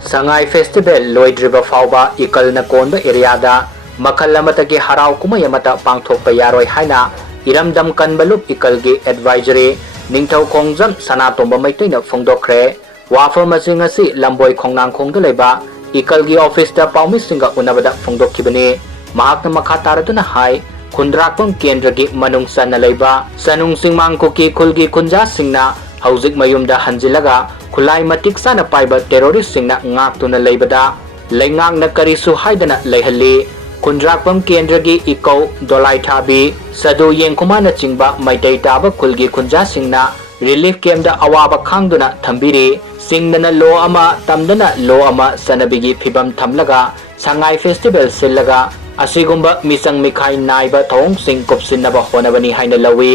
Sangai Festival loidriba fauba Ekal na Konba Areada Makhal Amatagi Harao Kumhei Amata Pangthokpa Yaroi haina iramdam kanbalup Ekal gi advisory ningthau khongjam sanatomba maitena phongdokre wafam asing asi lamboi khongnang khongda leba Ekal gi office da paumi singa unabada phongdokkibani mahakna makha taraduna hai khundrakpam kendra gi manung sana leba sanung singmang ko ki khulgi khunja singna haujik mayumda hanjilaga khulai matik sana paiba terrorist singna ngaktuna leibada leingang na karisu haidana leihalli khundrakpam kendra gi ikau dolai thabi sadu yengkhumana chingba maitai taba khulgi khunja singna relief camp da awaba khangduna thambiri singdana lo ama tamdana lo ama sanabigi phibam thamlaga sangai festival sillaga asigumba misang mikhai naiba thong sing kopsinaba honabani haina lawi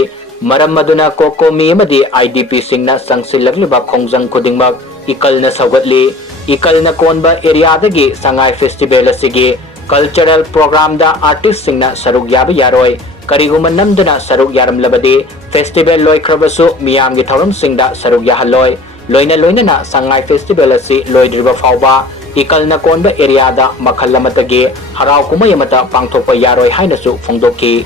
maram maduna kokomi amadi IDP singna sangsilagliba khongjang khudingmak Ekal na saugatli Ekal na Konba Areada gi sangai festival asigi cultural program da artist singna saruk yaba yaroi kariguma namduna saruk yaram labadi festival loi khrabasu miyam gi thoram singda saruk yahaloi loina na sangai festival asi loidriba fauba Ekal na Konba Areada Makhal Amatagi Harao Kumhei Amata Pangthokpa Yaroi haina su phongdokki